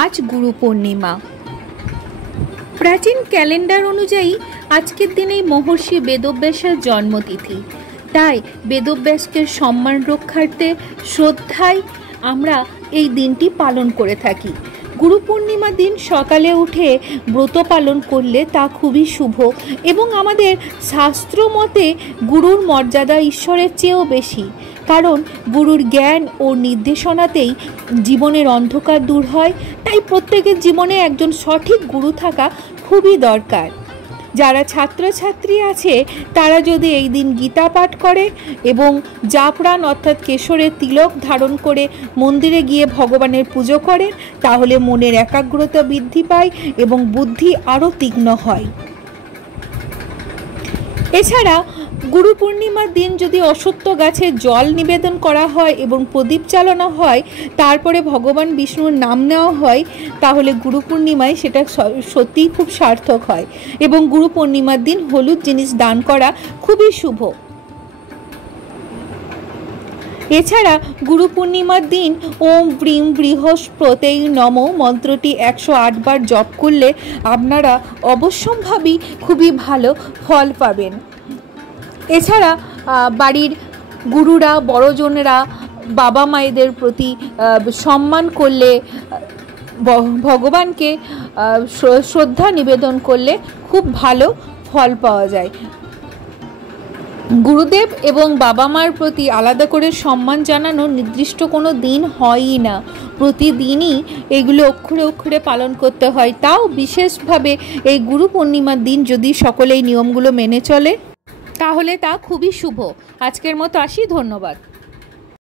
আজ গুরু পূর্ণিমা। প্রাচীন ক্যালেন্ডার অনুযায়ী আজকের দিনেই মহর্ষি বেদব্যাসের জন্মতিথি। তাই বেদব্যাসকে সম্মান রক্ষার্থে শ্রদ্ধায় আমরা এই দিনটি পালন করে থাকি। গুরু পূর্ণিমার দিন সকালে উঠে ব্রত পালন করলে তা খুবই শুভ এবং আমাদের শাস্ত্র মতে গুরুর মর্যাদা ঈশ্বরের চেয়েও বেশি, কারণ গুরুর জ্ঞান ও নির্দেশনাতেই জীবনের অন্ধকার দূর হয়। তাই প্রত্যেকের জীবনে একজন সঠিক গুরু থাকা খুবই দরকার। যারা ছাত্রছাত্রী আছে তারা যদি এই দিন গীতা পাঠ করে এবং জাফরান অর্থাৎ কেশরের তিলক ধারণ করে মন্দিরে গিয়ে ভগবানের পুজো করে, তাহলে মনের একাগ্রতা বৃদ্ধি পায় এবং বুদ্ধি আরও তীক্ষ্ণ হয়। এছাড়া গুরু পূর্ণিমার দিন যদি অশ্বত্থ গাছে জল নিবেদন করা হয় এবং প্রদীপ চালানো হয়, তারপরে ভগবান বিষ্ণুর নাম নেওয়া হয়, তাহলে গুরু পূর্ণিমায় সেটা সত্যিই খুব সার্থক হয় এবং গুরু পূর্ণিমার দিন হলুদ জিনিস দান করা খুবই শুভ। এছাড়া গুরু পূর্ণিমার দিন ওম ব্রিং বৃহস্পতৈ নমঃ মন্ত্রটি 108 বার জপ করলে আপনারা অবশ্যম্ভাবী খুবই ভালো ফল পাবেন। এছাড়া বাড়ির গুরুরা, বড়জনেরা, বাবা মায়েদের প্রতি সম্মান করলে, ভগবানকে শ্রদ্ধা নিবেদন করলে খুব ভালো ফল পাওয়া যায়। গুরুদেব এবং বাবা মার প্রতি আলাদা করে সম্মান জানানোর নির্দিষ্ট কোনো দিন হয়ই না, প্রতিদিনই এগুলো অক্ষরে অক্ষরে পালন করতে হয়। তাও বিশেষভাবে এই গুরু পূর্ণিমার দিন যদি সকলে এই নিয়মগুলো মেনে চলে তাহলে তা খুবই শুভ। আজকের মতো আসি, ধন্যবাদ।